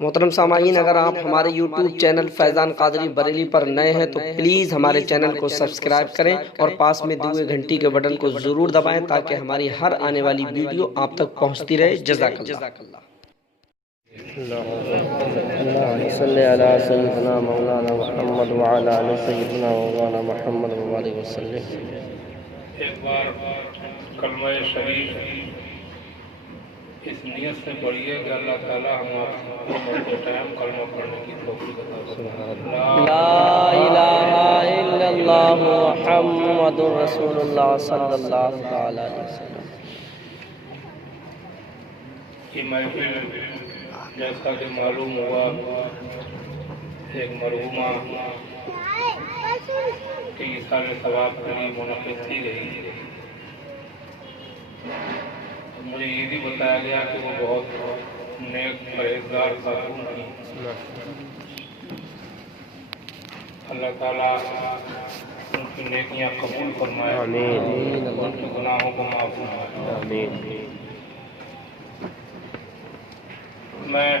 मोहतरम सामाईन, अगर आप हमारे YouTube चैनल फैज़ान कादरी बरेली पर नए हैं तो प्लीज़ हमारे चैनल को सब्सक्राइब करें और पास में दिए हुए घंटी के बटन को ज़रूर दबाएं ताकि हमारी हर आने वाली वीडियो आप तक पहुंचती रहे। जज़ाकल्लाह। एक बार कलमा शरीफ इस नियत से पढ़िए कि अल्लाह ताला हमारे मरते टाइम कलमा पढ़ने की तौफीक अता फरमाए। ला इलाहा इल्लल्लाह मुहम्मदुर रसूलुल्लाह सल्लल्लाहु अलैहि वसल्लम। ये महफिल जैसा कि मालूम हुआ एक मरहुमा के इसाले सवाब के लिए मुनक़िद की गई। मुझे ये भी बताया गया कि वो बहुत नेक परहेजगार खातून थी। अल्लाह ताला उनकी नेकियां कबूल फरमाए, उनके गुनाहों को माफ फरमाए। मैं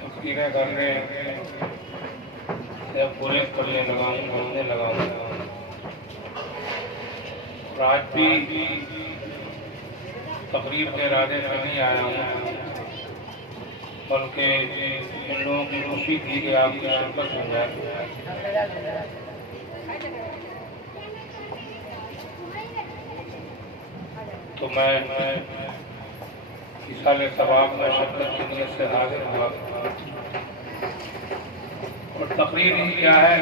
तस्वीरें करने या पूरे करने लगाऊंगा। आज भी तकरीर के इरादे से नहीं आया हूँ, बल्कि इन लोगों की खुशी थी कि आपकी शिरकत हो जाए। तो मैं इसाले सवाब में शिरकत की नीयत से हाजिर हुआ। और तकरीर ही क्या है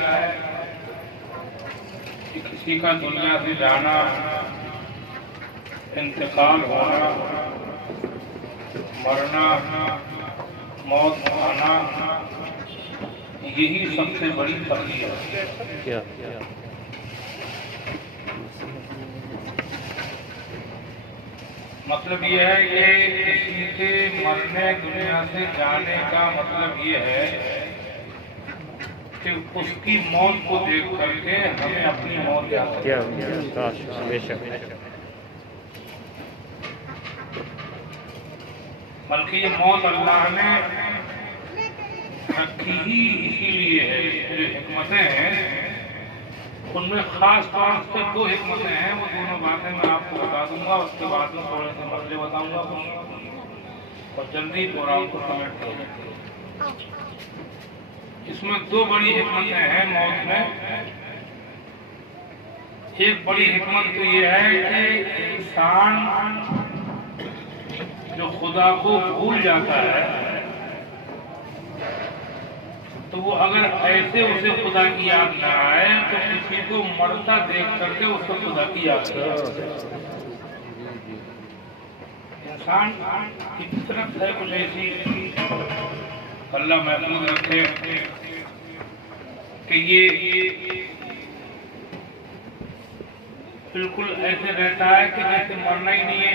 कि किसी का दुनिया से जाना, इंतकाल होना, मरना, मौत आना, यही सबसे बड़ी तकलीफ है। मतलब ये है कि किसी के मरने, दुनिया से जाने का मतलब ये है कि उसकी मौत को देख करके हमें अपनी मौत याद है। बल्कि ये मौत अल्लाह ने रखी ही इसीलिए है। जो हिकमतें हैं उनमें खास तौर से दो हिकमतें हैं। वो दोनों बातें मैं आपको बता दूंगा, उसके बाद में थोड़े से मसले बताऊंगा और जल्दी प्रोग्राम को समेट दूंगा। इसमें दो बड़ी हिकमतें हैं मौत में। एक बड़ी हिकमत तो ये है कि इंसान जो खुदा को भूल जाता है तो वो अगर ऐसे उसे खुदा की याद न आए तो किसी को मरता देख करके उसको खुदा की याद आए। इंसान की फितरत है कुछ ऐसी, अल्लाह महफूज रखे कि ये बिल्कुल ऐसे रहता है कि जैसे मरना ही नहीं है।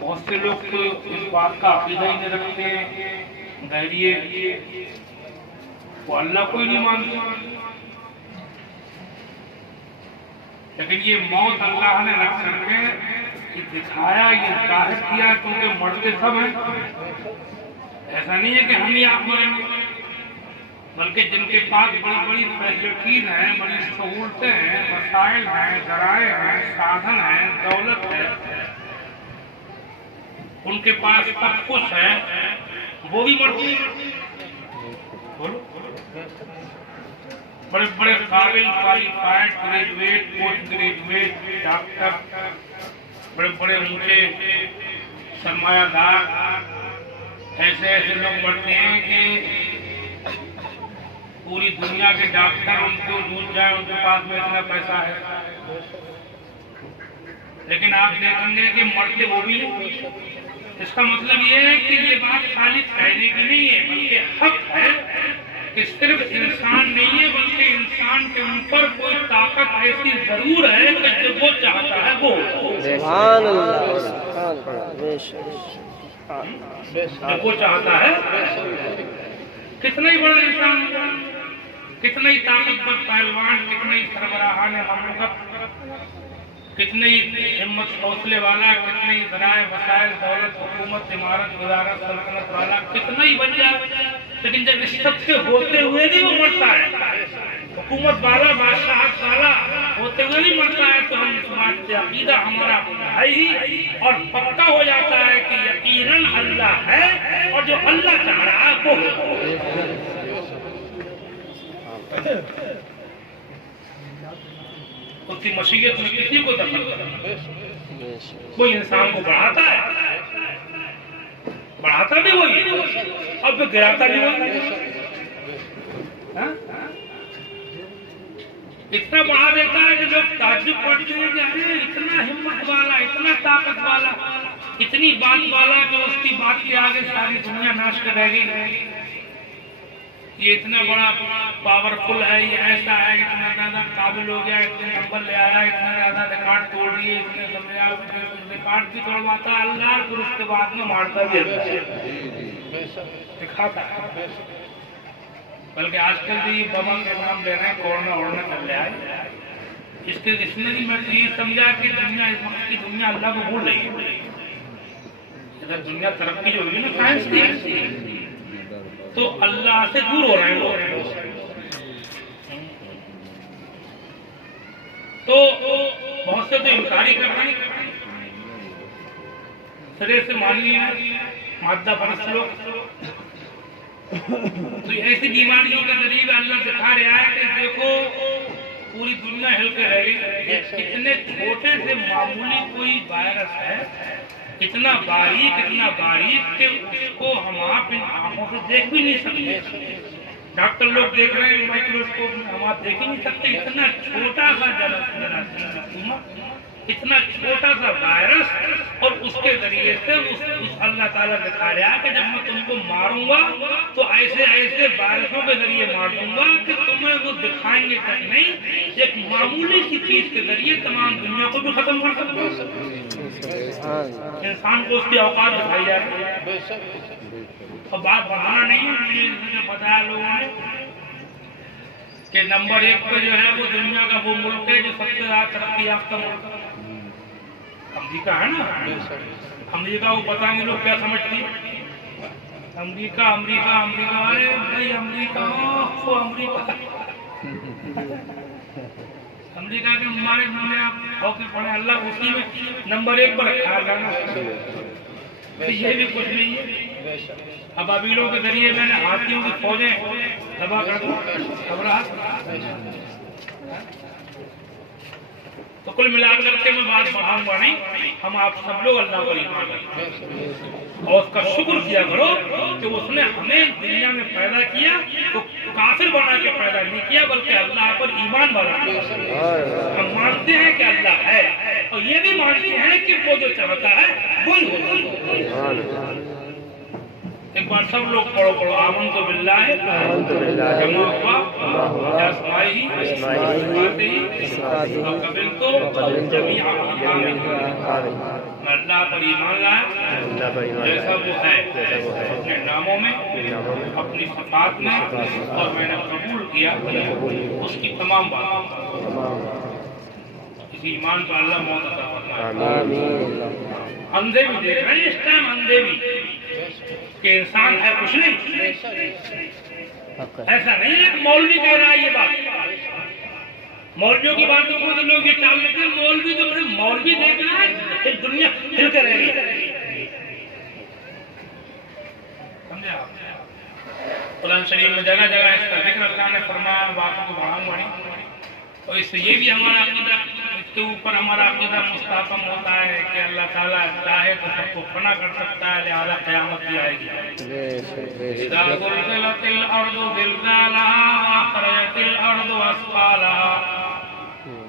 बहुत से लोग तो इस बात का अकीदा ही नहीं रखते हैं, धैर्य वो अल्लाह को ही नहीं मानते। लेकिन ये मौत अल्लाह ने रख करके दिखाया, ये जाहिर किया क्योंकि मरते सब हैं। ऐसा नहीं है कि हम ही आप मरेंगे, बल्कि जिनके पास बड़ी बड़ी फैसिलिटीज हैं, बड़ी सहूलतें हैं, वसाइल हैं, जराए हैं, साधन हैं, दौलत है, उनके पास सब कुछ है, वो भी मरते हैं। बोलो, बड़े बड़े काबिल, qualified, graduate, post graduate, doctor, बड़े बड़े ऊंचे सरमायादार, ऐसे ऐसे लोग मरते हैं कि पूरी दुनिया के डॉक्टर उनको दूर जाए, उनके पास में इतना पैसा है। लेकिन आप देखेंगे कि मरते वो भी है। इसका मतलब ये है कि ये बात खाली कहने की नहीं है, बल्कि हक है कि सिर्फ इंसान नहीं है, बल्कि इंसान के ऊपर कोई ताकत ऐसी जरूर है कि जब वो चाहता है वो जब वो चाहता है। कितना ही बड़ा इंसान, कितना ही ताकतवर पहलवान, कितना ही सरबराहान ममलकत, कितने हिम्मत हौसले वाला, कितने ही ज़राए वसाइल दौलत हुकूमत इमारत वजारत सल्तनत वाला कितना ही बन जाए, लेकिन जब इस सबके होते हुए भी वो मरता है, हुकूमत वाला बादशाहत वाला होते हुए भी मरता है, तो हम समाज से अकीदा हमारा है ही और पक्का हो जाता है कि यकीनन अल्लाह है और जो अल्लाह चाह रहा है वो। उसकी मशीयत में किसी को दखल करना, कोई इंसान को बढ़ाता है, बढ़ाता भी वही अब तो गिराता भी वही। इतना बढ़ा देता है कि लोग ताज्जुब करते हैं कि अरे इतना हिम्मत वाला, इतना ताकत वाला, इतनी बात वाला कि उसकी बात के आगे सारी दुनिया नाश कर रहेगी। ये इतना बड़ा पावरफुल है, ये ऐसा है, इतना ज्यादा काबिल हो गया, इतने नंबर ले आया, इतना ज्यादा रिकॉर्ड तोड़ दिए, इतने रिकॉर्ड भी तोड़वाता है अल्लाह, फिर उसके बाद में मारता भी दिखाता है। बल्कि आजकल भी बाबा के नाम ले रहे हैं, कोरोना वोरोना चल रहा है, इसके इसमें भी मैं ये समझा कि दुनिया इस वक्त की दुनिया अल्लाह को भूल रही है। इधर दुनिया तरक्की जो हुई ना साइंस की, तो अल्लाह से दूर हो रहे हैं लोग। तो बहुत से तो इनकारी कर रहे हैं, सिरे से मानिए मादा परस्त लोग, तो ऐसी बीमारियों के जरिए अल्लाह दिखा रहा है कि देखो पूरी दुनिया हिल के रह गई। इतने छोटे से मामूली कोई वायरस है, इतना बारीक कि उसको हम आप इन आंखों से देख भी नहीं सकते। डॉक्टर लोग देख रहे हैं माइक्रोस्कोप में, हम आप देख ही नहीं सकते। इतना छोटा सा जरासीम, इतना छोटा सा वायरस, और उसके जरिए से उस अल्लाह ताला दिखा रहा है कि जब मैं तुमको मारूंगा तो ऐसे ऐसे वायरसों के जरिए मार दूंगा कि तुम्हें वो दिखाएंगे तक नहीं, एक मामूली सी चीज के जरिए तमाम दुनिया को भी खत्म कर सकते। इंसान को उसकी औकात दिखाई जाती है। और बात बढ़ाना नहीं है, मुझे बताया लोगों ने कि नंबर 1 पे जो है वो दुनिया का वो मुल्क है जो सबसे ज्यादा तरक्की याफ्ता मुल्क है, अमेरिका है ना। अमेरिका को पता नहीं लोग क्या समझती है, अमेरिका अमेरिका अमेरिका, अरे भाई अमेरिका वो अमेरिका अमेरिका के हमारे सामने आप हौके पड़े, अल्लाह उसी में नंबर 1 पर रखा है। तो ये भी कुछ नहीं है। अब अबीलों के जरिए मैंने हाथियों की फौजें दबा कर दो। तो कुल मिलाकर के मैं बात बढ़ाऊंगा नहीं, हम आप सब लोग अल्लाह पर ईमान रखें और उसका शुक्र किया करो कि उसने हमें दुनिया में पैदा किया तो काफिर बना के पैदा नहीं किया, बल्कि अल्लाह पर ईमान बना किया। हम मानते हैं कि अल्लाह है और ये भी मानते हैं कि वो जो चाहता है वही होगा। एक बार सब लोग पढ़ो आमन तो बिल्लाह जमा हुआ कबिल तो अल्लाह पर ईमान लाया, जैसा वो है अपने नामों में, अपनी सिफात में, और मैंने कबूल किया उसकी तमाम बात। इसी ईमान पर अल्लाह मौत अता फरमाए। अंधे भी देख रहे हैं इस टाइम, अंधे भी कि इंसान है कुछ नहीं। ऐसा नहीं है कि मौलवी कह रहा है ये बात, मौलवियों की बातों को तो लोग ये टाल लेते हैं। मौलवी तो अपने मौलवी देख रहा है, फिर दुनिया हिल कर रह गई। समझे आप? कुरान शरीफ में जगह जगह इसका जिक्र अल्लाह ने फरमाया, बातों को बढ़ाऊंगा नहीं। और इससे ये भी हमारा अकीदा, इसके ऊपर हमारा अकीदा मुस्तहकम होता है कि अल्लाह ताला चाहे तो सबको फना कर सकता है, लिहाजा क़यामत भी आएगी। इज़ा ज़ुलज़िलतिल अर्दु ज़िलज़ालहा व अख़रजतिल अर्दु अस्क़ालहा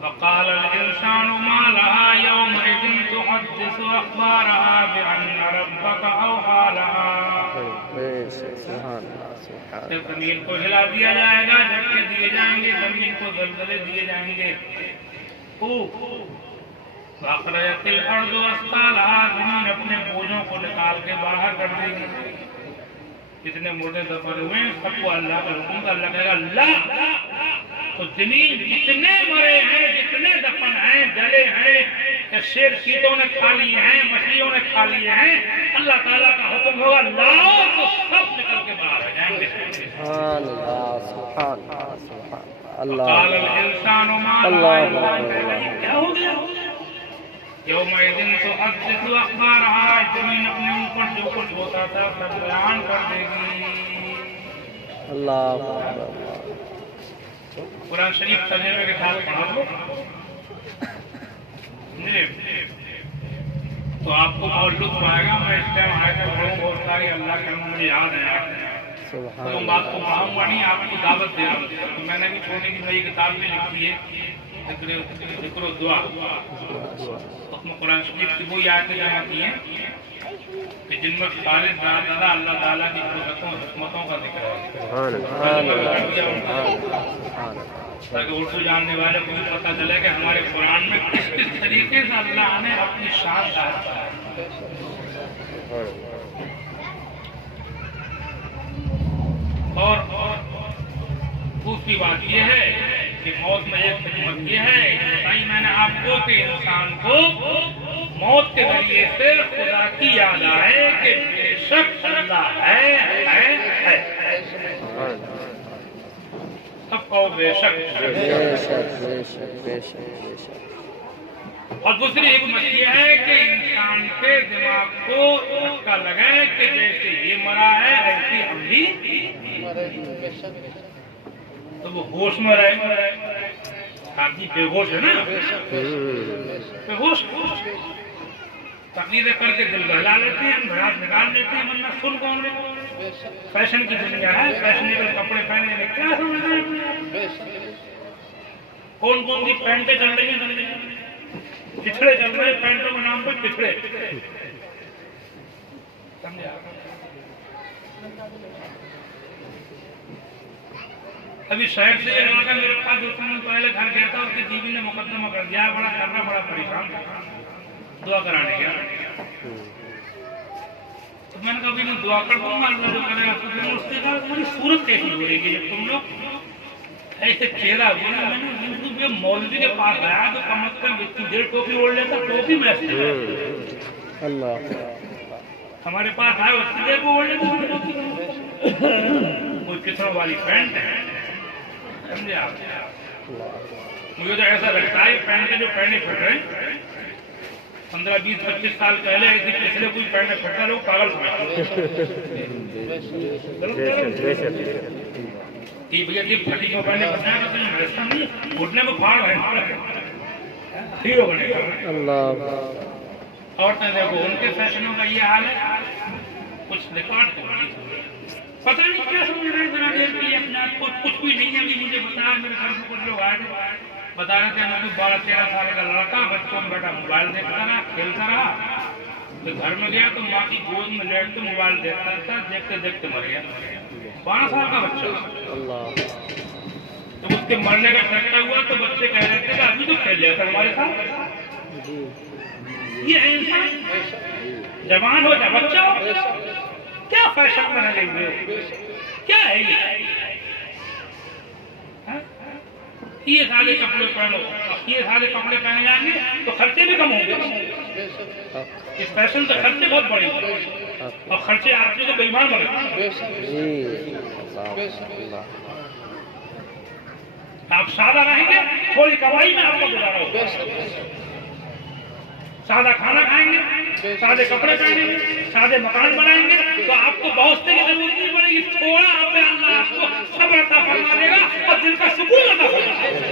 व क़ालल इंसानु मा लहा यौमइज़िन तुहद्दिसु अख़बारहा बिअन्ना रब्बका अवहा लहा। जमीन को हिला दिया जाएगा, झटके दिए जाएंगे, जमीन को ज़लज़ले दिए जाएंगे। अख़रजतिल अर्दु अस्क़ालहा, जमीन अपने बोझों को निकाल के बाहर कर देगी। जितने मुर्दे दफन हुए सबको अल्लाह का हुक्म का, अल्लाह कहेगा ला। तो जमीन जितने मरे हैं, जितने दफन हैं, जले हैं, शेर चीतों ने खा लिए हैं, मछलियों ने खा लिए हैं, अल्लाह ताला का हुक्म होगा लाओ तो सब निकल के बाहर आ जाएंगे। क्या हो गया? यौमइदिन तो अज़्ज़िज़ु अख़बारहा, ज़मीन अपने ऊपर जो कुछ होता था सब बयान कर देगी। अल्लाह कुरान शरीफ तर्जुमे के साथ पढ़ा दो तो आपको बहुत लुत्फ आएगा। मैं इस टाइम आया था बहुत सारी अल्लाह के मुझे याद है तो तुम बात को पढ़ाऊंगा नहीं, आपको दावत दे रहा हूँ। तो मैंने भी छोटी की नई किताब में लिखी है ज़िक्र दुआ, उसमें कुरान शरीफ की वो आयतें जमा की हैं कि जिनमें सारे दादा अल्लाह ताला की कुदरतों हिकमतों का जिक्र है, ताकि उर्दू जानने वाले को भी पता चले कि हमारे कुरान में किस किस तरीके से अल्लाह ने अपनी शान जाहिर किया है। और दूसरी बात यह है कि मौत में एक हिकमत यह है, बताई मैंने आपको कि इंसान को मौत के जरिए से खुदा की याद आए कि बेशक अल्लाह है। सब कहो बेशक। और दूसरी हिकमत यह है कि इंसान के दिमाग को धक्का लगे कि जैसे ये मरा है ऐसी हम भी, तो वो होश में रहे। आदमी बेहोश है ना, बेहोश तकलीफें करके दिल बहला लेते हैं, भड़ास निकाल लेते हैं, वरना सुन कौन ले। फैशन की दुनिया है, फैशनेबल कपड़े पहने में क्या समझ रहे हैं? कौन कौन सी पैंटें चल रही हैं, पिछड़े चल रहे हैं, पैंटों के नाम पर पिछड़े, समझे? अभी शहर से ये लड़का मेरे पास 2 दिन पहले घर गया था, उसकी बीवी ने मुकदमा कर दिया, बड़ा करना बड़ा परेशान था, दुआ कराने गया। तो मैंने कहा मैं दुआ कर दूंगा, अल्लाह जो करेगा। तो मैंने उससे कहा तुम्हारी सूरत कैसी हो रही है जब तुम लोग ऐसे चेहरा बोला। मैंने मौलवी के पास आया तो कम से कम इतनी देर टोपी ओढ़ लेता, टोपी में अल्लाह हमारे पास आए उतनी देर को ओढ़ लेता, कोई किस्म वाली पैंट है, समझे आप? मुझे तो ऐसा लगता है पैंट जो पहने फट रहे 15, 20, 25 साल पहले ऐसे पिछले कोई पैंट फटता लोग पागल समझते। भैया जी फटी को पहने फटना तो ऐसा नहीं, घुटने में फाड़ है ठीक हो बनेगा। और देखो उनके फैशनों का ये हाल है, कुछ रिकॉर्ड पता नहीं क्या समझ रहे हैं जरा देर के लिए अपने आप को, कुछ भी नहीं है। अभी मुझे बताया मेरे घर में कुछ लोग आए थे, बता रहे थे मैं 12-13 साल का लड़का बच्चों में बैठा मोबाइल देखता रहा, खेलता रहा, तो घर में गया तो माँ की गोद में लेट के मोबाइल देखता था, देखते देखते मर गया। 12 साल का बच्चा। तो उसके मरने का झटका हुआ तो बच्चे कह रहे थे अभी तो खेल लिया था हमारे साथ। ये इंसान जवान हो जा बच्चा हो, क्या फैशन बना लेंगे, क्या है ये सारे कपड़े पहनो, ये सारे कपड़े पहने जाएंगे तो खर्चे भी कम होंगे। इस फैशन से खर्चे बहुत बड़े और खर्चे आदमी को बेईमान बने। आप सादा रहेंगे, थोड़ी कमाई में आपको गुजारा होगा। सादा खाना खाएंगे, सादे कपड़े पहनेंगे, सादे मकान बनाएंगे तो आपको बहुत की जरूरत नहीं पड़ेगी। थोड़ा अपने अल्लाह आपको सब्र अता फरमा देगा और दिल का सुकून अता फरमा देगा।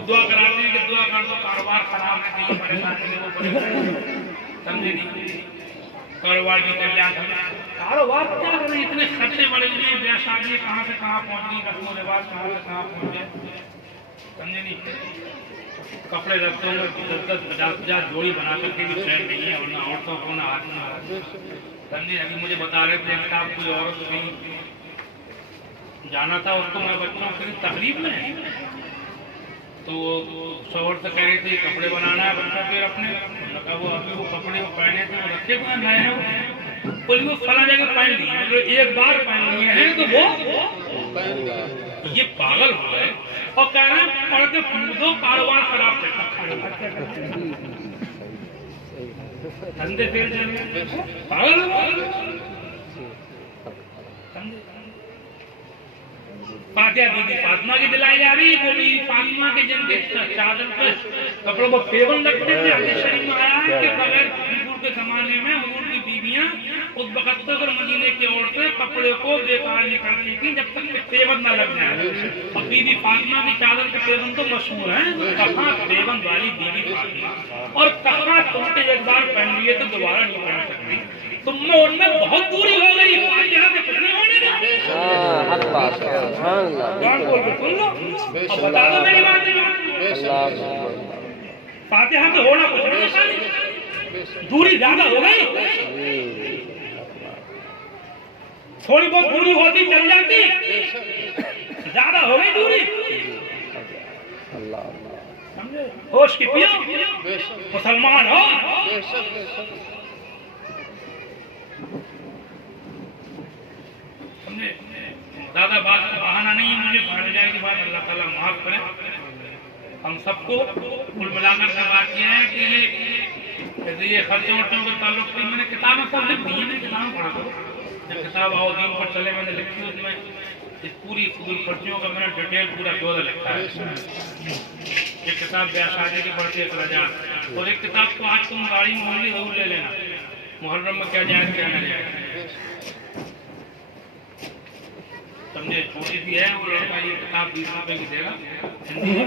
दुआ कराते हैं कि दुआ कर दो, कारोबार खराब है, परेशानी है, वो परेशानी समझे नहीं, कारोबार की कल्याण कारोबार क्या करें, इतने खर्चे बढ़े हुए, ब्याह शादी कहाँ से कहाँ पहुँच गई, रस्मों रिवाज कहाँ से कहाँ पहुँच गए, समझे नहीं। कपड़े रखते हुए 10-50 जोड़ी बना करके भी ट्रेंड नहीं है, वरना औरतों को ना आदमी समझे। अभी मुझे बता रहे थे कि आप कोई औरत कहीं जाना था, उसको मैं बच्चों की तकलीफ में है तो शोहर से कह रही थी कपड़े बनाना है बच्चों के अपने, वो अभी वो कपड़े वो पहने थे वो रखे हुए नए हैं, बोली वो फला जगह पहन ली, मतलब एक बार पहन लिए हैं तो वो ये पागल हो गए और कह रहे हैं पढ़ के दो कारोबार खराब करता, धंधे फेल जाएंगे, पागल हो। फातिहा बीबी फातिमा की दिलाई जा रही है, वो बीबी फातिमा के जिनके चादर पे कपड़ों पर पेवन लगते थे, हदीस शरीफ में आया है कि बगैर हुजूर के जमाने में हुजूर की बीवियां उस वक्त तक मदीने की औरतें कपड़े को बेकार नहीं करती थी जब तक कि पेवन न लग जाए। और बीबी फातिमा की चादर के पेवन तो मशहूर है, कहाँ पेवन वाली बीबी फातिमा, और कहाँ तुमने एक बार पहन लिए तो दोबारा नहीं पहन सकती, तुम में उनमें बहुत दूरी हो गई, फातिहा से कुछ नहीं होने देती। हक बात है, कौन बोल के सुन लो और बता दो मेरी बात। फातिहा से होना कुछ नहीं, दूरी ज्यादा हो गई, थोड़ी बहुत दूरी होती चल जाती, ज्यादा हो गई दूरी। समझे? होश की पियो, मुसलमान हो। समझे? दादा बात का बहाना नहीं है, मुझे पढ़ जाए की बात अल्लाह ताला माफ करे। हम सबको कुल मिलाकर के बात किया है कि ये खर्चे वर्चों के ताल्लुक से मैंने किताबें सब लिख दी है, किताबें पढ़ा करो, जब किताब आओ दिन पर चले मैंने लिखी, उसमें इस पूरी खर्चियों का मैंने डिटेल पूरा ब्यौरा लिखा है। एक किताब ब्याह शादी की पढ़ती है 1000, और एक किताब को आज तुम गाड़ी में होली जरूर ले लेना, मुहर्रम में क्या जाए क्या न जाए। समझे? छोटी सी है और ये किताब 20 रुपए की देगा, हिंदी में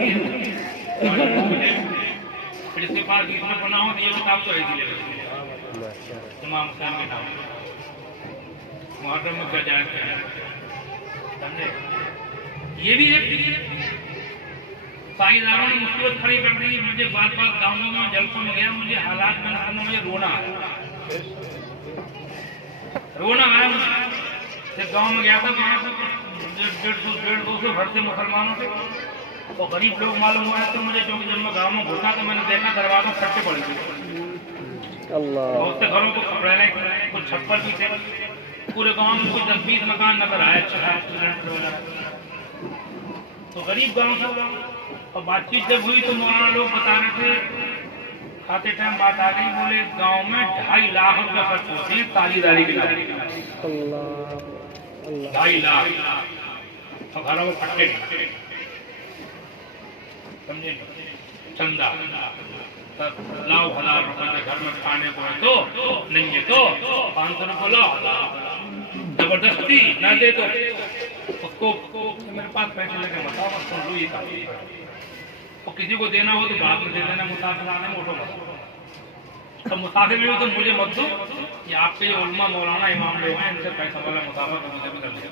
फिर इसके पास 20 में बना हो तो ये किताब तो ऐसी ले लेगा इमाम हुसैन के नाम, मुहर्रम में क्या जाए। समझे? ये भी एक साईदारों ने मुसीबत खड़ी कर दी। मुझे बात गाँवों में जलसों में गया, मुझे हालात में करना, मुझे रोना आया मुझे। गांव में गया था, वहाँ से 150-200 घर से मुसलमानों से और गरीब लोग मालूम हुआ है, तो मुझे जो जब मैं गाँव में घुसा तो मैंने देखा दरवाजा फटके पड़ गए, बहुत से घरों को रहने कुछ छप्पर भी थे, पूरे गांव में कुछ 10-20 मकान नजर आए। तो गरीब गांव था, और बातचीत जब हुई तो मौलाना लोग बता रहे थे, खाते टाइम बात आ गई, बोले गांव में 2.5 लाख रुपया खर्च होती है तालीदारी के लिए, 2.5 लाख, तो घरों में फटके समझे चंदा, लाओ 1000 रुपये घर में खाने को है तो नहीं है तो 500 रुपये लाओ, जबरदस्ती न दे तो उसको मेरे पास पैसे लगे बताओ बस लू, ये काफी। और किसी को देना हो तो बाद में दे देना, मुसाफिर आने में उठो बस। तो मुसाफिर में भी तो मुझे मत दो, ये आपके ये उल्मा मौलाना इमाम लोग हैं, इनसे पैसा वाला मुसाफिर तो मुझे भी कर दिया।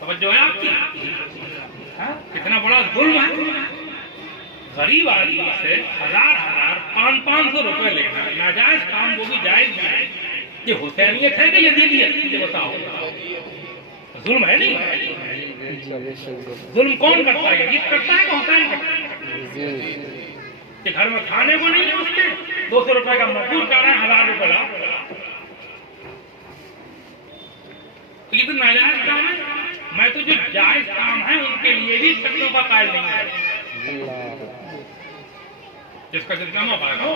समझ जो है आपकी, कितना बड़ा जुल्म है। गरीब आदमी से 1000-500 रुपए लेना नाजायज काम, वो भी जायज है। ये हुसैनियत है कि यजीदियत, ये बताओ, जुल्म है नहीं? जुल्म कौन करता है? यजीद करता है कि हुसैन करता है? कि घर में खाने को नहीं है उसके, 200 रुपए का मजदूर कर रहे हैं, 1000 रुपए ला, तो ये तो नाजायज काम है। मैं तो जो जायज काम है उनके लिए भी शक्लों का कायल नहीं है, जिसका सिलसिला पाएगा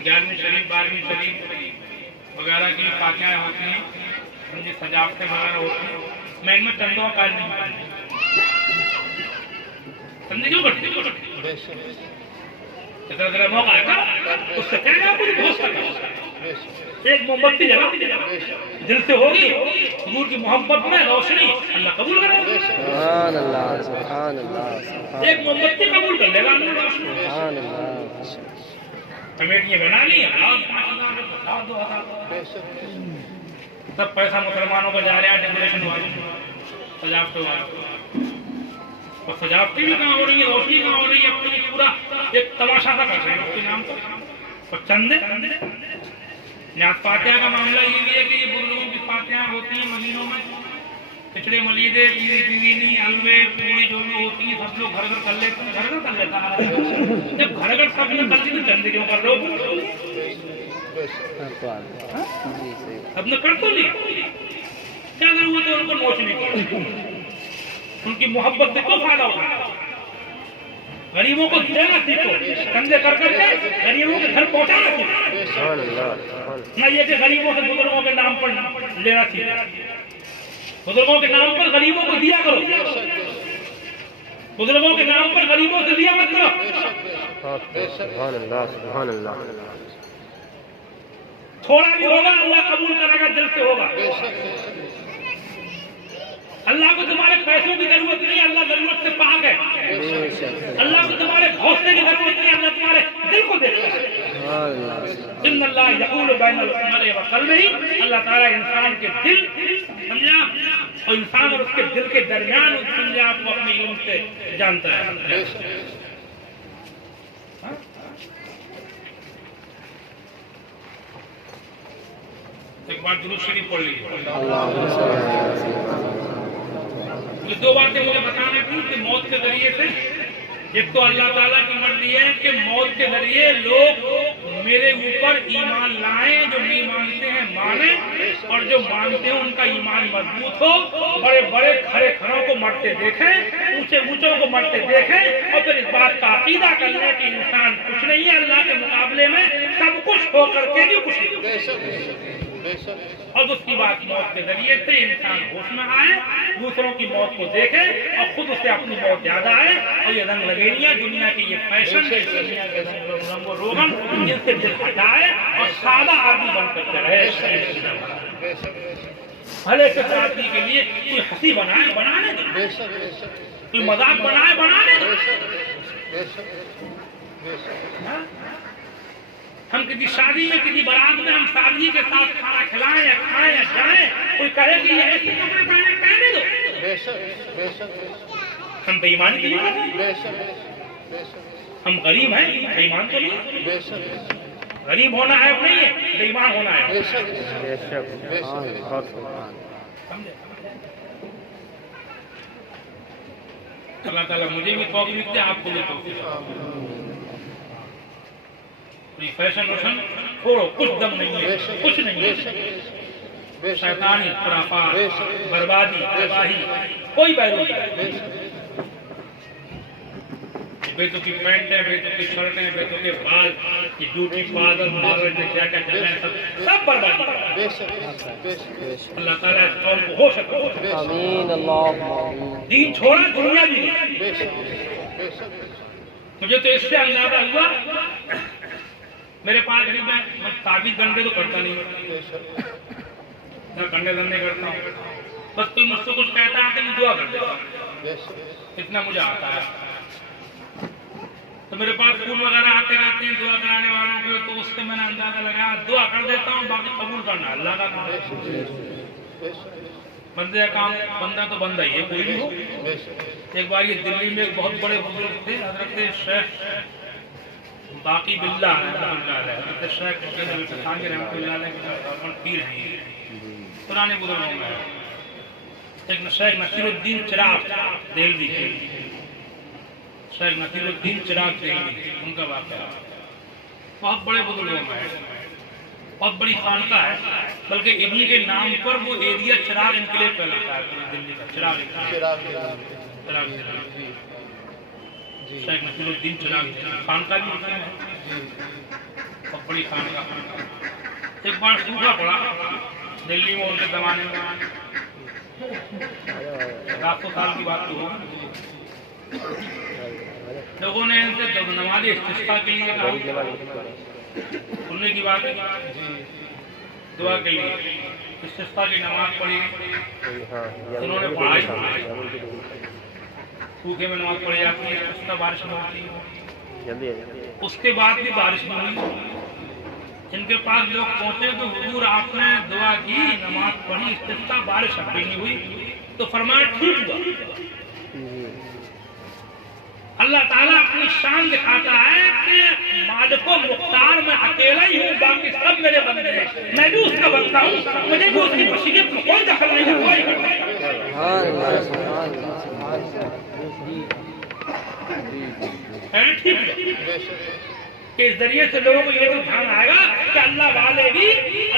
11वीं शरीफ 12वीं शरीफ वगैरह की फातिहाएं होती हैं, उनकी सजावटें वगैरह होती हैं, मैं इनमें चंदों का नहीं समझे क्यों करते? जरा मौका आएगा उससे कहना आपको बहुत सकता, एक मोमबत्ती जला दिल से होगी, हुजूर की मोहब्बत में रोशनी अल्लाह कबूल करेगा। सुभान अल्लाह, सुभान अल्लाह। एक मोमबत्ती कबूल कर लेगा अल्लाह। सुभान अल्लाह। कमेटियां बना ली, 2,000 सब पैसा मुसलमानों का जा रहा है, डेकोरेशन वाले सजावट वाले, और सजावटी भी कहाँ हो रही है, रोशनी कहाँ हो रही है, अपनी पूरा एक तमाशा सा कर रहे हैं उसके नाम पर। और चंदे फातिहा का मामला ये भी है कि ये बुजुर्गों की फातिहा होती हैं महीनों में, पिछले मलीदे दीदी हलवे पूरी जो भी होती है सब लोग घर कर लेते हैं, घर कर लेता है। जब घर सब लोग कर ली तो चंदे क्यों कर रहे हो? अपने कर तो लिया, क्या जरूरत है उनको नोचने की? उनकी मोहब्बत से क्यों फायदा उठाना? गरीबों को देना सीखो, कंधे कर करके गरीबों के घर पहुंचाना सीखो, ना ये कि गरीबों से बुजुर्गों के नाम पर लेना सीखो। बुजुर्गों के नाम पर गरीबों को दिया करो, बुजुर्गों के नाम पर गरीबों से दिया मत करो। थोड़ा भी होगा अल्लाह कबूल करेगा, दिल से होगा। अल्लाह को तुम्हारे पैसों की जरूरत नहीं, अल्लाह जरूरत से पाक है। अल्लाह को तुम्हारे हौसले की जरूरत नहीं, अल्लाह तुम्हारे दिल को देखता है। इन्नल्लाह यक़ूलु बैनल मर्इ व क़ल्बिही, अल्लाह ताला इंसान के दिल समझा और इंसान और उसके दिल के दरमियान समझा आपको अपने इल्म से जानता है। एक बार दुरूद शरीफ पढ़ लीजिए। ये दो बातें मुझे बताने थी कि मौत के जरिए से, एक तो अल्लाह ताला की मर्जी है कि मौत के जरिए लोग मेरे ऊपर ईमान लाएं, जो नहीं मानते हैं माने, और जो मानते हैं उनका ईमान मजबूत हो। बड़े बड़े खड़े खड़ों को मरते देखें, ऊंचे ऊंचों को मरते देखें, और फिर इस बात का अकीदा कर लें कि इंसान कुछ नहीं है, अल्लाह के मुकाबले में सब कुछ हो करके भी कुछ नहीं। और उसकी बात मौत के जरिए से इंसान होश में आए, दूसरों की मौत को देखे और खुद उसे अपनी मौत याद आए। और ये रंग लगेरियां दुनिया की, ये फैशन है दुनिया के रंगो रोगन, जिनसे दिल हटाए और सादा आदमी बनकर रहे। भले से शादी के लिए कोई हंसी बनाए, बनाने दो, कोई मजाक बनाए, बनाने दो। हम किसी शादी में, किसी बारात में हम शादी के साथ खाना खिलाएं या खाएं या जाएं, कोई कहे कि ये ऐसे कपड़े पहने दो, हम बेईमानी नहीं करते। हम गरीब हैं, बेईमान तो नहीं। गरीब होना है नहीं है, बेईमान होना है। अल्लाह ताला मुझे भी तौफीक दे, आपको भी तौफीक दे। फैशन वैशन छोड़ो, कुछ दम नहीं है, कुछ नहीं है। शैतानी, खुराफात, बर्बादी, तबाही, कोई बैरू नहीं। बेतों की पैंट है, बेतों की शर्ट है, बेतों के बाल, ये ड्यूटी पार्लर मार्केट में क्या क्या चल रहा है, सब बर्बादी। अल्लाह ताला इस कौम को हो सके, आमीन अल्लाह। दीन छोड़ा, दुनिया भी नहीं। मुझे तो इससे अंदाजा हुआ, मेरे पास गरीब मैं ताबीज गंडे तो करता नहीं, मैं गंडे धंधे करता हूँ। बस कोई मुझसे कुछ कहता है कि मैं दुआ कर देता हूँ, इतना मुझे आता है। तो मेरे पास फूल वगैरह आते रहते हैं दुआ कराने वालों के, तो उससे मैंने अंदाजा लगाया, दुआ कर देता हूँ, बाकी कबूल करना अल्लाह का काम है। बंदे का काम, बंदा तो बंदा ही है, कोई भी हो। एक बार ये दिल्ली में एक बहुत बड़े बुजुर्ग थे, हजरत शेख बाकी बिल्ला है, शेख पीर हैं, पुराने बुजुर्गों में। एक शेख नसीरुद्दीन चिराग देलवी, शेख नसीरुद्दीन चिराग देलवी, उनका वाक़या बहुत बड़े बुजुर्गों में है, बहुत बड़ी खानका है। बल्कि इन्हीं के नाम पर वो एरिया चिराग इनकलेव कहलाता है, दिल्ली का चिराग। शेख नसीरुद्दीन चिराग खानका भी होता है, बहुत बड़ी खानका। एक बार सूखा पड़ा दिल्ली में उनके जमाने में, 700 साल की बात हो। लोगों ने इनसे नमाज़े इस्तिस्क़ा के लिए कहा, सुनने की बात है, दुआ के लिए इस्तिस्क़ा की नमाज पढ़ी, उन्होंने पढ़ाई, सूखे में नमाज पढ़ी जाती है, उसका बारिश में होती है। उसके बाद भी बारिश नहीं हुई। इनके पास लोग पहुंचे तो हुजूर आपने दुआ की, नमाज पढ़ी, इस्तिस्क़ा, बारिश अभी नहीं हुई। तो फरमाया ठीक हुआ। अल्लाह ताला अपनी शान दिखाता है कि मालिको मुख्तार में अकेला ही हूँ, बाकी सब मेरे बंदे हैं, मैं भी उसका बंदा हूँ, मुझे भी उसकी मशीनियत में कोई दखल नहीं है। ठीक है, के इस जरिए से लोगों को ये तो ध्यान आएगा कि अल्लाह वाले भी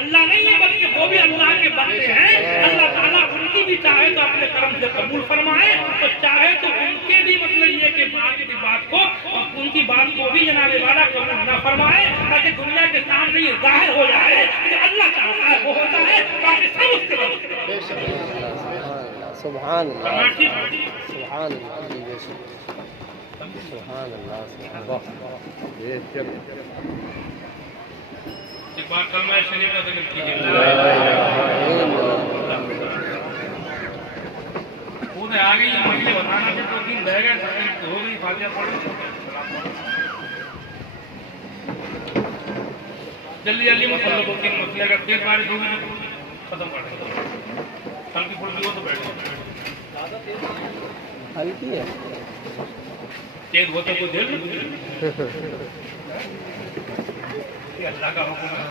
अल्लाह नहीं है बल्कि वो भी अल्लाह के बंदे हैं। अल्लाह ताला उनकी भी चाहे तो अपने कर्म से कबूल फरमाए और चाहे तो उनके भी मतलब ये कि बात को उनकी बात को भी जनाबे वाला कबूल न फरमाए, ताकि दुनिया के सामने ये जाहिर हो जाए कि अल्लाह चाहता है वो होता है, बाकी सब उसके बंदे। सुभान अल्लाह, सुभान अल्लाह, एक बार कलमा शरीफ का जिक्र कीजिए। खुद आ गई महीने बताना थे तो दिन रह गए, तो हो गई फातिहा पढ़ो जल्दी जल्दी में फल दो तीन मसले का फिर बारिश होगी खत्म कर देंगे। हल्की फुल्की हो तो बैठ जाओ, हल्की है तेज हो तो कोई दिल अल्लाह का हुक्म है।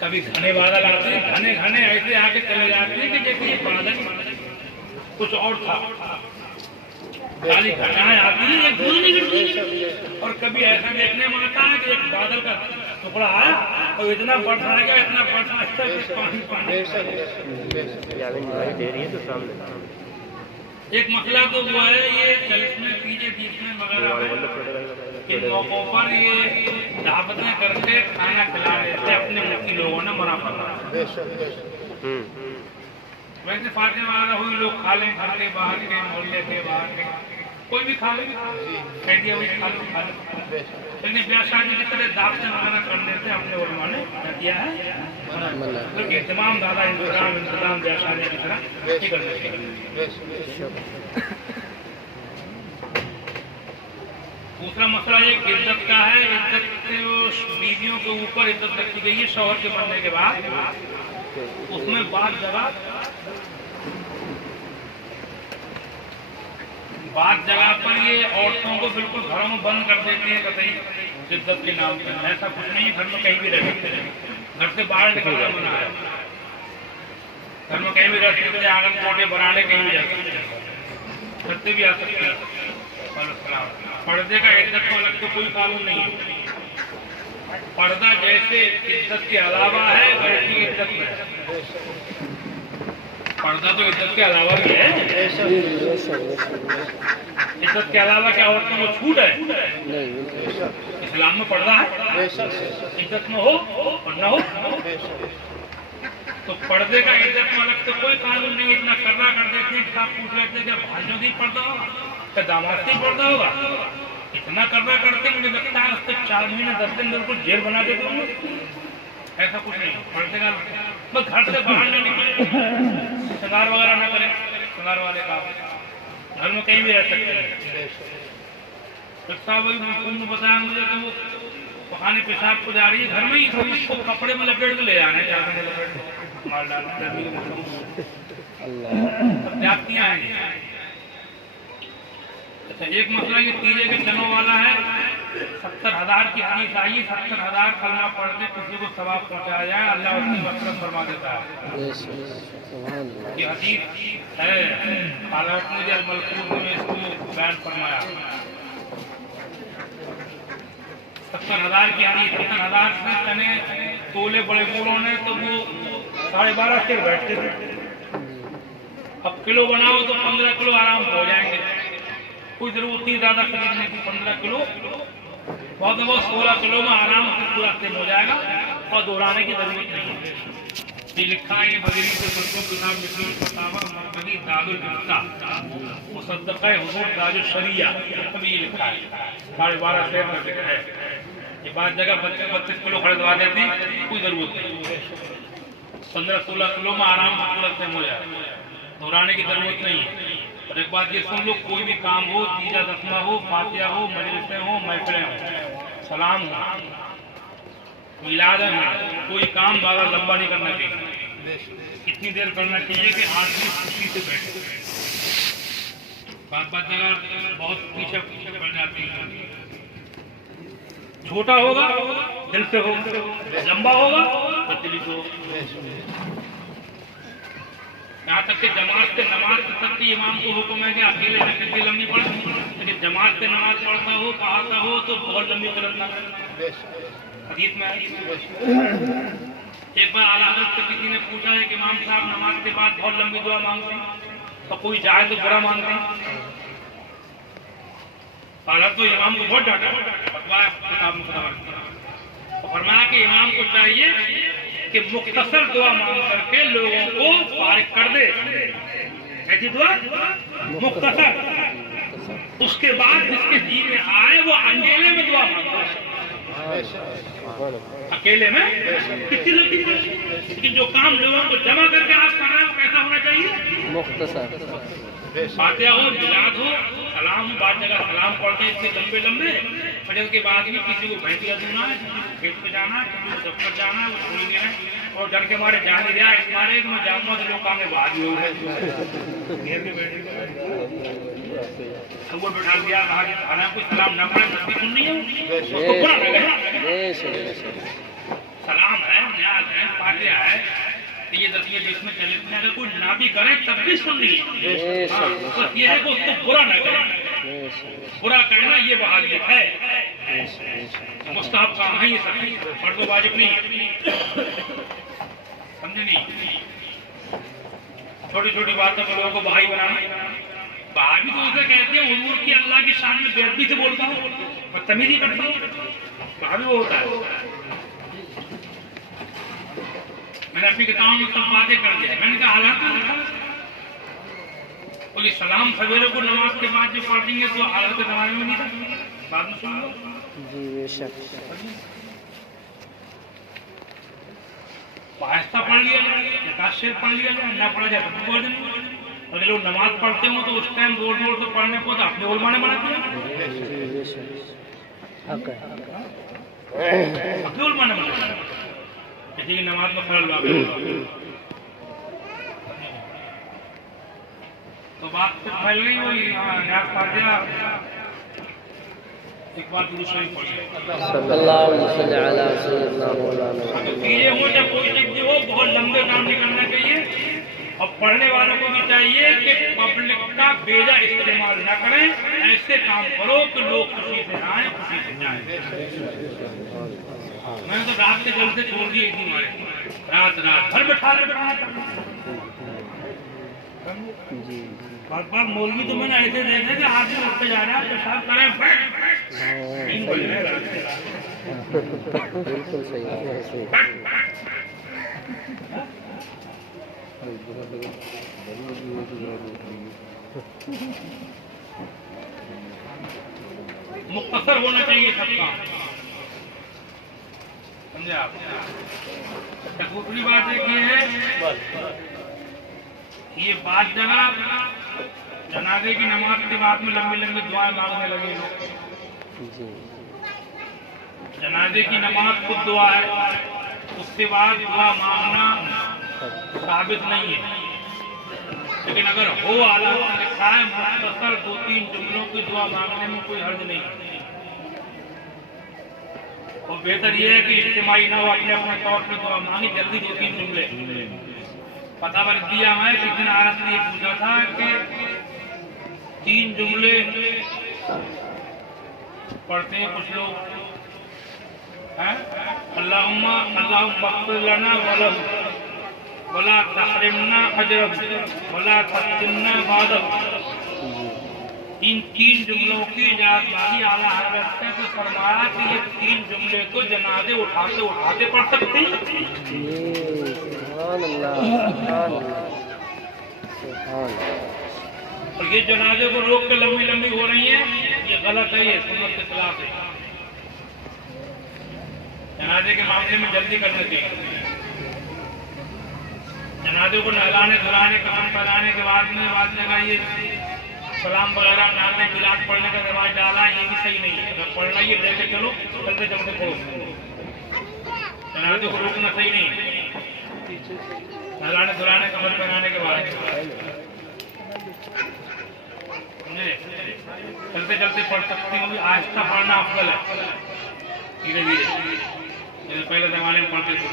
कभी घने बादल आते हैं, घने घने ऐसे आके चले जाते हैं कि जैसे ये बादल कुछ और था, खाली घटाएं आती है एक दूर निकलती है। और कभी ऐसा देखने में आता है कि एक बादल का टुकड़ा आया और इतना बरसा गया, इतना बरसा कि पानी पानी। एक मसला तो वो है ये चलने पीछे बीच में वगैरह इन मौकों पर ये दावतें करके खाना खिला रहे थे, अपने मुफ्ती लोगों ने मना कर रहा। वैसे फातिहा वगैरह हुई लोग खा लें, घर के बाहर के मोहल्ले के बाहर के कोई भी खा ले, कह दिया वही खा लो। लेकिन ब्याह शादी की तरह दावतें वगैरह करने से अपने उलमा ने क्या किया है, तमाम दादा इंतजाम ब्याह शादी की तरह नहीं करने चाहिए। दूसरा मसला ये इज्जत का है। इज्जत बीवियों के ऊपर इज्जत रखी गई है शौहर के बनने के बाद। उसमें बात जगह पर ये औरतों को बिल्कुल घरों में बंद कर देती है कतई इज्जत के नाम पर। ऐसा कुछ नहीं, घर में कहीं भी रह सकते हैं, घर से बाहर निकलना मना है। घर में कहीं भी रह सकते हैं, आंगन कोटे बराने कहीं भी जा सकते हैं, घर से भी आ सकते हैं। पर्दे का इज्जत को अलग तो कोई कानून नहीं है। पर्दा जैसे इज्जत के अलावा है वैसी इज्जत में है। पर्दा तो इज्जत के अलावा भी है। इज्जत के अलावा क्या औरतों को छूट है? इस्लाम में पर्दा है, इज्जत में हो और न हो। तो पर्दे का इज्जत में अलग तो कोई कानून नहीं। इतना कर्जा कर देते हैं, आप पूछ लेते हैं कि भाइयों की पर्दा होगा क्या दामाद से पर्दा होगा? इतना कर्जा करते मुझे लगता है उससे 4 महीने 10 दिन बिल्कुल जेल बना देते होंगे। ऐसा कुछ नहीं, पर्दे का बस घर से बाहर नहीं निकले, श्रृंगार वगैरह ना करें, श्रृंगार वाले काम घर में कहीं भी रह सकते हैं। बताया मुझे कि वो पकाने पेशाब को जा रही है, घर में ही थोड़ी उसको कपड़े में लपेट के ले जाना है, चादर में लपेट मार डालना जातियां हैं। अच्छा, एक मसला ये तीजे के चनों वाला है। 70,000 की हदीस आई, 70,000 कलमा पढ़ के किसी को सवाब पहुंचाया जाए, अल्लाह उसकी मग़फ़िरत फरमा देता है। ये हदीस है, में इसको बयान फरमाया। 70,000 की हदीस, 70,000 से चने तोले बड़े बूढ़ों ने तो वो 12.5 से बैठते थे। अब किलो बनाओ तो 15 किलो आराम हो जाएंगे, कोई जरूरत नहीं ज्यादा खरीदने की। 15 किलो बहुत 16 किलो में आराम से पूरा सेल हो जाएगा और दोहराने की जरूरत नहीं है। ये लिखा है बदरी से किताब शरिया, अभी ये लिखा है 12.5 से है। ये बात जगह 32 किलो खरीदवा देते हैं, कोई जरूरत नहीं। 15-16 किलो में आराम से पूरा सेल हो जाएगा, दोहराने की जरूरत नहीं है। और एक बात ये सुन लो, कोई भी काम हो, तीजा दसमा हो, फातिहा हो, मजलिसें हो, महफिलें हो, सलाम हो, मिलाद हो, कोई काम ज्यादा लंबा नहीं करना चाहिए। इतनी देर करना चाहिए कि आदमी खुशी से बैठे। बात जगह बहुत पीछे पड़ जाती है। छोटा होगा दिल से हो, लंबा होगा तो दिल से हो। यहाँ तक कि जमात से नमाज तक कभी इमाम को हुक्म है कि अकेले में कितनी लंबी पढ़े, लेकिन जमात से नमाज पढ़ता हो पढ़ाता हो तो बहुत लंबी कुरान ना करे। हदीस में एक बार आला हज़रत से किसी ने पूछा है कि इमाम साहब नमाज के बाद बहुत लंबी दुआ मांगते हैं तो कोई जाए तो बुरा मानते हैं। तो इमाम को बहुत डांटा किताब में फरमाया कि इमाम को चाहिए कि मुख्तसर दुआ मांग करके लोगों को फारिग कर दे। ऐसी दुआ मुख्तसर, उसके बाद जिसके जी में आए वो अकेले में दुआ मांगे। अकेले में कितनी लंबी, लेकिन जो काम लोगों को जमा करके आप कर रहे हो कैसा होना चाहिए? मुख्तसर। फातिहा हो, मिलाद हो, सलाम हो, बाद जगह सलाम पढ़ते हैं इतने लंबे लंबे, फजर के बाद भी किसी को भैंसिया दूना है, खेत पे जाना है, किसी को दफ्तर जाना है, वो छोड़ देना है और डर के मारे जा नहीं रहा इस मारे कि मैं जाऊंगा तो लोग आगे भाग हो गए तो वो बैठा दिया खाना कोई सलाम ना पड़े तब भी सुन नहीं है। सलाम है, न्याज है, फातिहा है, ये दसिए बीच में चले अगर कोई ना भी करे तब भी सुन ली। तो ये है कि उसको बुरा ना करे, बुरा करना ये बहालियत है। मुस्ताहब काम है ये सब, फर्ज वाजिब नहीं, समझे नहीं। छोटी छोटी बातों पर लोगों को भाई बनाना, भाई तो उसे कहते हैं हुजूर की अल्लाह की शान में बेअदबी से बोलता हूँ, बदतमीजी करता हूँ, भाभी वो होता है। मैंने अपनी किताबों में सब बातें कर दिया, मैंने कहा हालात और ये सलाम सवेरे को नमाज के बाद जो पढ़ेंगे तो हालत जमाने में नहीं था, बाद में सुन लो जी बेशक। आहिस्ता पढ़ लिया जाए, शेर पढ़ लिया जाए, ना पढ़ा जाए तो बोल देंगे। और लोग नमाज पढ़ते हो तो उस टाइम जोर जोर से पढ़ने को तो अपने उलमाने बना दिया, अपने उलमाने बना दिया, किसी की नमाज में खलल वाक़ तो बात तो फैल गई वही न्यास फातिहा एक बार गुरु शरीफ पढ़िए सल्लल्लाहु अलैहि वसल्लम। तो चीजें हो जब कोई चीज हो बहुत लंबे काम नहीं करना चाहिए और पढ़ने वालों को भी चाहिए कि पब्लिक का बेजा इस्तेमाल न करें, ऐसे काम करो कि लोग खुशी से आए खुशी से जाए। मैंने तो रात के जल से छोड़ दिए थी हमारे, रात भर बैठा बात बात मौलवी तो मैंने ऐसे देखा कि आदमी उठते जा रहा है पेशाब करें बिल्कुल सही मुख्तसर होना चाहिए सबका, समझे आप। दूसरी बात एक ये है, ये बात जगह जनाजे की नमाज के बाद में लंबी लंबी दुआएं मांगने लगे लोग। जनाजे की नमाज खुद दुआ है, उसके बाद दुआ मांगना साबित नहीं है, लेकिन अगर हो आला लिखा है मुख्तसर 2-3 जुमलों की दुआ मांगने में कोई हर्ज नहीं है। और बेहतर यह है कि इज्तिमाई ना हो, अपने अपने तौर पर दुआ मांगी, जल्दी 2-3 जुमले पता कर दिया। मैं किसी ने आरत ने पूछा था कि 3 जुमले पढ़ते हैं कुछ लोग हैं, अल्लाहुम्मा अल्लाहुम्मा लना वला तहरिमना अजरहु वला तफ्तिना बादहु। इन 3 जुमलों की इजाज़त आला हज़रत ने तो फरमाया कि ये 3 जुमले तो जनाजे उठाते उठाते पढ़ सकते हैं। और ये जनाजे को रोक के लंबी लंबी हो रही है, ये गलत है, ये सुन्नत के खिलाफ है। जनाजे के मामले में जल्दी करना चाहिए। जनाजे को नहलाने धुलाने कफन पहनाने के बाद में बात लगाइए, सलाम वगैरह नालने मिलाद पढ़ने का रिवाज डाला, ये भी सही नहीं है। अगर पढ़ना ये लेके चलो, चलते चलते पढ़ो, जनाजे को रोकना सही नहीं है। नहलाने धुलाने कफन पहनाने के बाद चलते चलते पढ़ सकती हूँ, आहिस्ता पढ़ना अफजल है, धीरे धीरे, जैसे पहले जमाने में पढ़ते थे।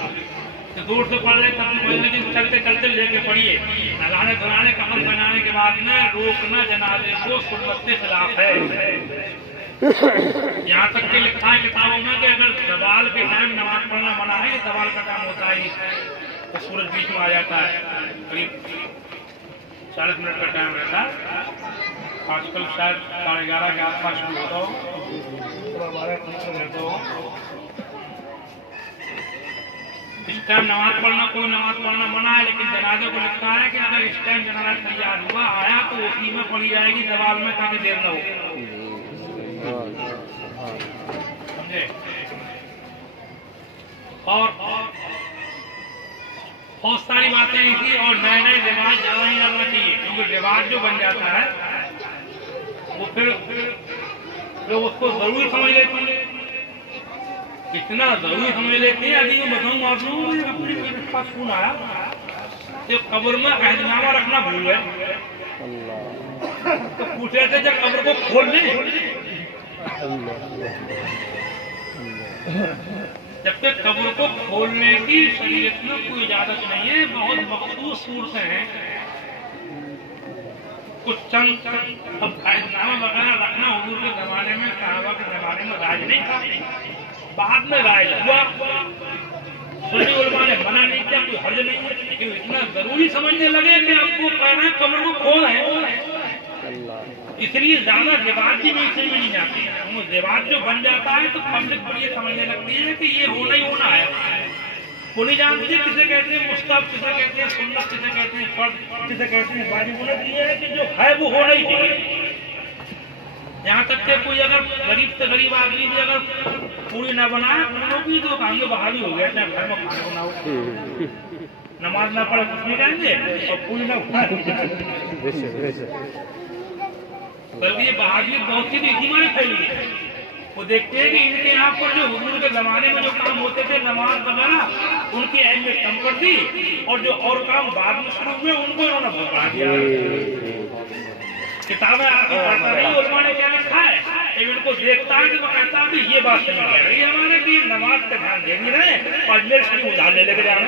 दूर से पढ़ रहे तब भी लेकिन चलते चलते लेके पढ़िए। नहलाने धुलाने कमर बनाने के बाद में रोकना जनाजे को सुन्नत के खिलाफ है। यहाँ तक के लिखा है किताबों में कि अगर सवाल के टाइम नमाज पढ़ना मना है, ये सवाल का काम होता है तो सूरज बीच में आ जाता है, करीब 40 मिनट का टाइम रहता है। आजकल शायद 11:30 के आसपास शुरू होता हो। इस टाइम नमाज पढ़ना, कोई नमाज पढ़ना मना है, लेकिन जनाजे को लिखा है कि अगर इस टाइम जनाजा तैयार हुआ आया तो उसी में पढ़ी जाएगी सवाल में, ताकि देर न हो। समझे? और बहुत सारी बातें इसी और नए नए रिवाज ज्यादा नहीं डालना चाहिए, क्योंकि रिवाज जो बन जाता है वो फिर लोग उसको जरूरी समझ लेते हैं, इतना जरूरी समझ लेते हैं। अभी मैं बताऊँ आप लोगों को, अपने मेरे पास फोन आया तो कब्र में अहदनामा रखना भूल गए, तो पूछ रहे थे जब कब्र को खोल लें, जबकि कब्र को खोलने की शरीयत में कोई इजाजत नहीं है। बहुत मखसूस सूरतें हैं, कुछ चंद अब अहदनामा वगैरह रखना हुजूर के जमाने में, सहाबा के जमाने में राज नहीं था, बाद में राज हुआ। सुन्नी उलमा ने मना नहीं किया, कोई हर्ज नहीं है, लेकिन इतना जरूरी समझने लगे कि आपको कहना है कब्र को खोल है, इसलिए ज्यादा रिवाज भी नहीं समझ नहीं जाती है। रिवाज जो बन जाता है तो पब्लिक बड़ी समझने लगती है कि ये होना ही होना है। वो नहीं जानती किसे कहते हैं मुस्तहब, किसे कहते हैं सुन्नत, किसे कहते हैं फर्ज, किसे कहते हैं वाजिब। ये है कि जो है वो होना ही चाहिए। यहाँ तक कि कोई अगर गरीब से गरीब आदमी भी अगर पूरी ना बनाए, उन भी तो भांगे बहाली हो गया, चाहे घर में खाना बनाओ, नमाज ना पढ़े कुछ नहीं कहेंगे और पूरी ना बनाए। बल्कि ये बहादुरी बहुत सी इसी माने फैली है। वो देखते हैं कि इनके यहाँ पर जो हुजूर के जमाने में जो काम होते थे, नमाज वगैरह, उनकी अहमियत कम कर दी, और जो और काम बाद में शुरू हुए उनको इन्होंने बहुत बढ़ा दिया। किताबें आपकी पढ़ता नहीं, उलमा ने क्या लिखा है, एक इनको देखता है कि वो कहता है कि ये बात समझ आ रही है हमारे कि नमाज पे ध्यान देंगे रहे और मेरे शरीर उधार ले लेके जाना,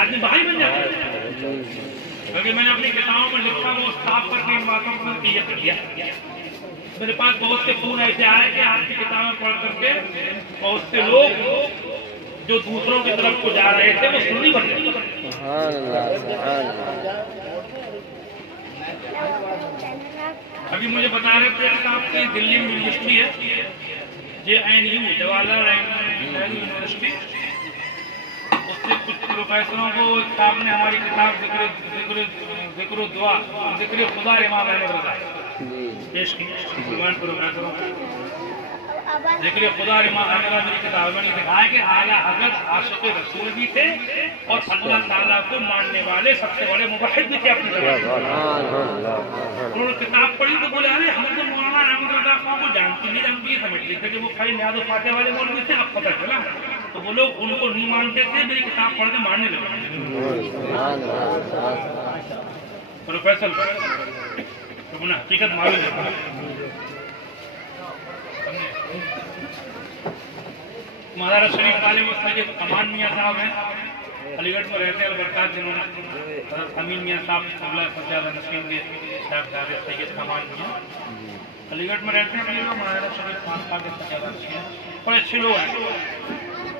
आदमी भाई बन जाता है। क्योंकि मैंने अपनी किताबों में लिखा, वो साफ करके इन बातों को क्लियर किया। मेरे पास बहुत से फोन ऐसे आए कि आपकी किताबें पढ़ करके बहुत से लोग जो दूसरों की तरफ को जा रहे थे वो सुन्नी बन गए। अभी मुझे बता रहे थे कि आपकी दिल्ली में यूनिवर्सिटी है, JNU जवाहरलाल नेहरू यूनिवर्सिटी, उससे कुछ प्रोफेसरों को साहब ने हमारी किताब जिक्र खुदा इमाम अहमद रज़ा पेश की। प्रोफेसरों को जिक्र खुदा इमाम अहमद रज़ा मेरी किताब में दिखाया कि आला हज़रत आशिक़ रसूल भी थे और अल्लाह ताला को मानने वाले सबसे बड़े मुवहिद भी थे अपने उन्होंने किताब पढ़ी तो बोले अरे हम तो मौलाना अहमद रज़ा को जानते नहीं, हम ये समझ लेते कि वो खाली न्याज़ फाते वाले मौलवी थे। अब पता चला तो वो लोग उनको नहीं मानते थे, मेरी किताब पढ़ के मानने लगे। प्रोफेसर तो उन्हें हकीकत मालूम है। महाराज शरीफ वाले वो सैयद अमान मियाँ साहब हैं, अलीगढ़ में रहते हैं, अलबरकात जिन्होंने अमीन मियाँ साहब सज्जाद नसीम के साहबजादे सैयद अमान मियाँ अलीगढ़ में रहते हैं। महाराज शरीफ खान के सज्जाद नसीम बड़े अच्छे लोग हैं।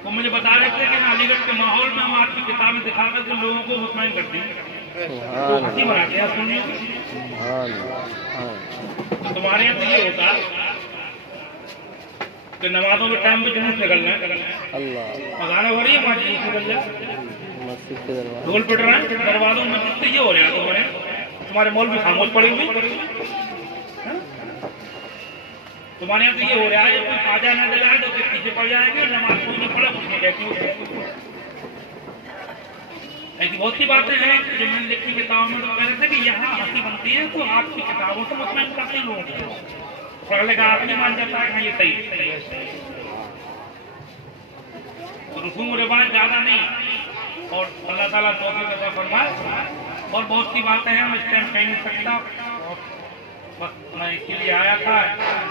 वो मुझे बता रहे थे कि अलीगढ़ के माहौल में हम आपकी किताबें दिखाकर जो लोगों को मुतमईन करती हैं, तो हंसी बनाते हैं सुनिए। तो तुम्हारे यहाँ तो ये होता कि नमाजों के टाइम पे जुलूस निकलना है, अजान हो रही है, वहाँ जुलूस निकल जाए, ढोल पिट रहे हैं दरवाजों में, जिससे ये हो रहा है तुम्हारे मौल भी खामोश पड़े हुए। तुम्हारे यहाँ तो ये हो रहा है, कोई ताजा न जलाए तो फिर पीछे पड़ जाएंगे, नमाज कोई नहीं पड़ा कुछ नहीं कहती। ऐसी बहुत सी बातें हैं जो मैंने लिखी किताबों में। तो कह रहे थे कि यहाँ हंसी बनती है तो आपकी किताबों से मुतमईन काफी लोगों को पढ़ने का आदमी मान जाता है कि ये सही है। रसूम रिवाज ज्यादा नहीं, और अल्लाह ताला तौफीक अता फरमाए। और बहुत सी बातें हैं, मैं इस टाइम कह नहीं सकता, बस मैं इसीलिए आया था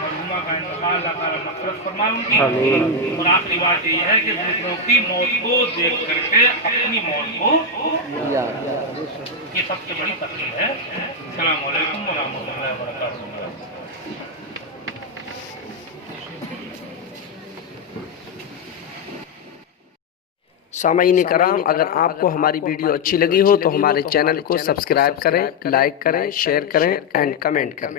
मरहुमा का इंतकाल अल्लाह ताला मग़फ़िरत फरमाए उनकी। और आखिरी बात ये है कि दूसरों की मौत को देख करके अपनी मौत को, ये सबसे बड़ी तकलीफ है। अस्सलामु अलैकुम व रहमतुल्लाहि व बरकातहू। सामाईन कराम, अगर आपको हमारी वीडियो अच्छी लगी हो तो हमारे चैनल को सब्सक्राइब करें, लाइक करें, शेयर करें एंड कमेंट करें।